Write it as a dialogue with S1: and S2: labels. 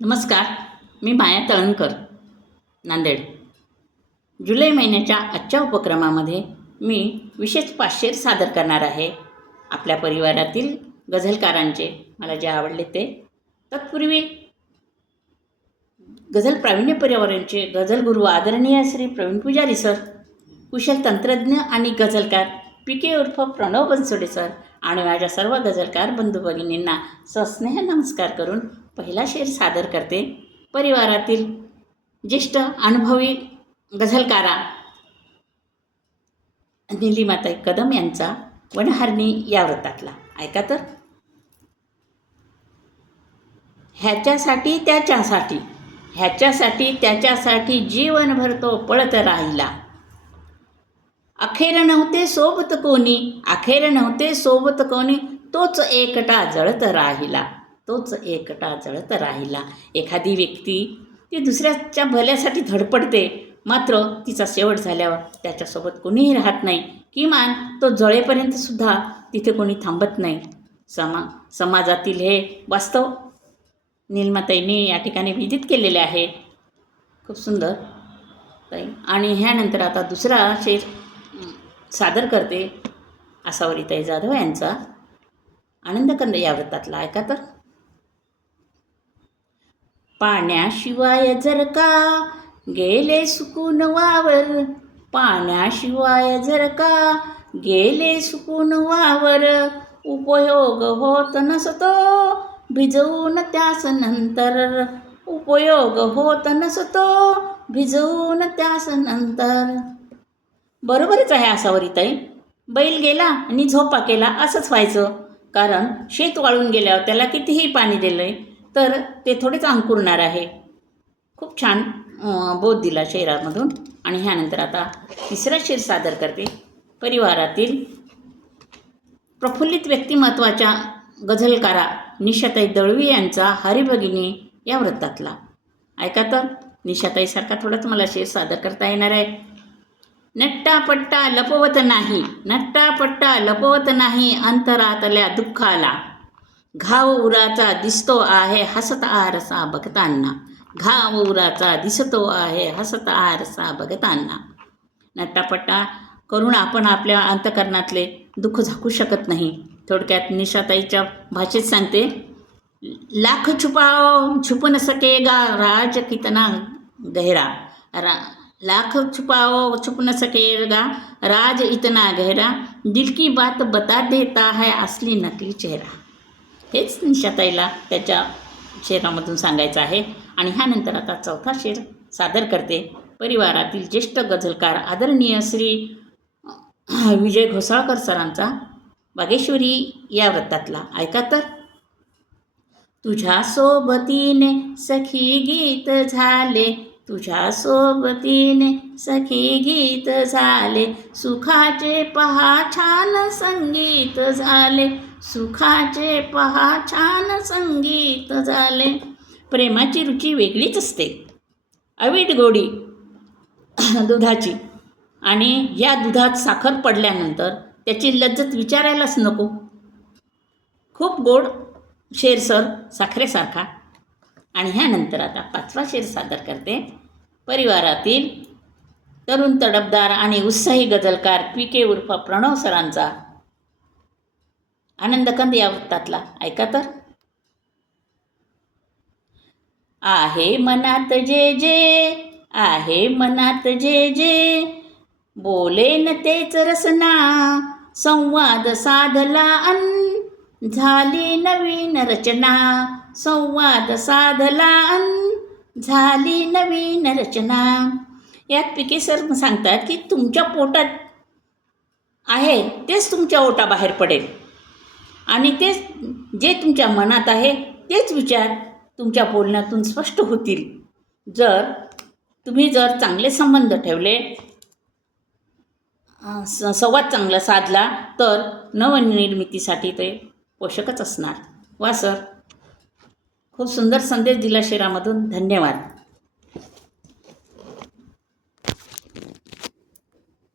S1: नमस्कार मी माया तळणकर नांदेड. जुलै महिन्याच्या आजच्या उपक्रमामध्ये मी विशेष पाचशेर सादर करणार आहे. आपल्या परिवारातील गझलकारांचे मला जे आवडले ते. तत्पूर्वी गझल प्रावीण्य पर्यावरणचे गझल गुरु आदरणीय श्री प्रवीण पुजारी सर कुशल तंत्रज्ञ आणि गझलकार पी के उर्फ प्रणव बनसोडे सर आणि माझ्या सर्व गझलकार बंधू भगिनींना सस्नेह नमस्कार करून पहिला शेर सादर करते. परिवारातील ज्येष्ठ अनुभवी गझलकारा निलीमाताई कदम यांचा वनहरणी या व्रतातला ऐका तर. ह्याच्यासाठी त्याच्यासाठी ह्याच्यासाठी त्याच्यासाठी जीवनभर तो पळत राहिला. अखेर नव्हते सोबत कोणी अखेर नव्हते सोबत कोणी तोच एकटा जळत राहिला. तोच एकटा जळत राहिला. एखादी व्यक्ती ती दुसऱ्याच्या भल्यासाठी धडपडते मात्र तिचा शेवट झाल्यावर त्याच्यासोबत कोणीही राहत नाही. किमान तो जळेपर्यंतसुद्धा तिथे कोणी थांबत नाही. समा समाजातील हे वास्तव निलमाताईंनी या ठिकाणी विदित केलेले आहे. खूप सुंदर. ताई आणि ह्यानंतर आता दुसरा शेर सादर करते आसावरीताई जाधव यांचा. आनंदकंद या व्रतातला ऐका तर. पाण्याशिवाय जर का गेले सुकून वावर पाण्याशिवाय जर का गेले सुकून वावर उपयोग होत नसतो भिजवून त्यास नंतर. उपयोग होत नसतो भिजवून त्यास नंतर. बरोबरच आहे आसावरीताई बैल गेला आणि झोपा केला असंच व्हायचं. कारण शेत वाळून गेल्यावर त्याला कितीही पाणी दिलं आहे तर ते थोडेच अंकुरणार आहे. खूप छान बोध दिला शेरामधून आणि ह्यानंतर आता तिसरा शेर सादर करते. परिवारातील प्रफुल्लित व्यक्तिमत्वाच्या गझलकारा निशाताई दळवी यांचा हरिभगिनी या वृत्तातला. ऐका तर निशाताईसारखा थोडाच मला शेर सादर करता येणार आहे. नट्टापट्टा लपवत नाही नट्टापट्टा लपवत नाही अंतरातल्या दुःखाला. घाव उराचा दिसतो आहे हसत आरसा बघताना. घाव उराचा दिसतो आहे हसत आरसा बघताना. नट्टापट्टा करून आपण आपल्या अंतकरणातले दुःख झाकू शकत नाही. थोडक्यात निशाताईच्या भाषेत सांगते लाख छुपाओ छुप न सकेगा राज कितना गहरा. रा लाख छुपाओ छुप न सकेगा राज इतना गहरा. दिल की बात बता देता है असली नकली चेहरा. हेच निशाताईला त्याच्या शेरामधून सांगायचं आहे. आणि ह्यानंतर आता चौथा शेर सादर करते. परिवारातील ज्येष्ठ गझलकार आदरणीय श्री विजय घोसाळकर सरांचा बागेश्वरी या व्रतातला ऐका तर. तुझ्या सोबतीने सखी गीत झाले तुझ्या सोबतीने सखी गीत झाले सुखाचे पहा छान संगीत झाले. सुखाचे पहा छान संगीत झाले. प्रेमाची रुची वेगळीच असते. अवीट गोडी दुधाची. आणि या दुधात साखर पडल्यानंतर त्याची लज्जत विचारायलाच नको. खूप गोड शेर सर साखरेसारखा. आणि ह्यानंतर आता पाचवा शेर सादर करते. परिवारातील तरुण तडबदार आणि उत्साही गजलकार पी के उर्फ प्रणव सरांचा आनंदकंद या वृत्तातला. ऐका तर. आहे मनात जे जे आहे मनात जे जे. बोलेन तेच रसना संवाद साधला अन झाली नवीन रचना. संवाद साधला अन झाली नवीन रचना. यात पिके सर सांगतात की तुमच्या पोटात आहे तेच तुमच्या ओटाबाहेर पडेल. आणि तेच जे तुमच्या मनात आहे तेच विचार तुमच्या बोलण्यातून स्पष्ट होतील. जर तुम्ही जर चांगले संबंध ठेवले स संवाद चांगला साधला तर नवनिर्मितीसाठी ते पोषकच असणार. वा सर. खूप सुंदर संदेश दिला शेरामधून. धन्यवाद.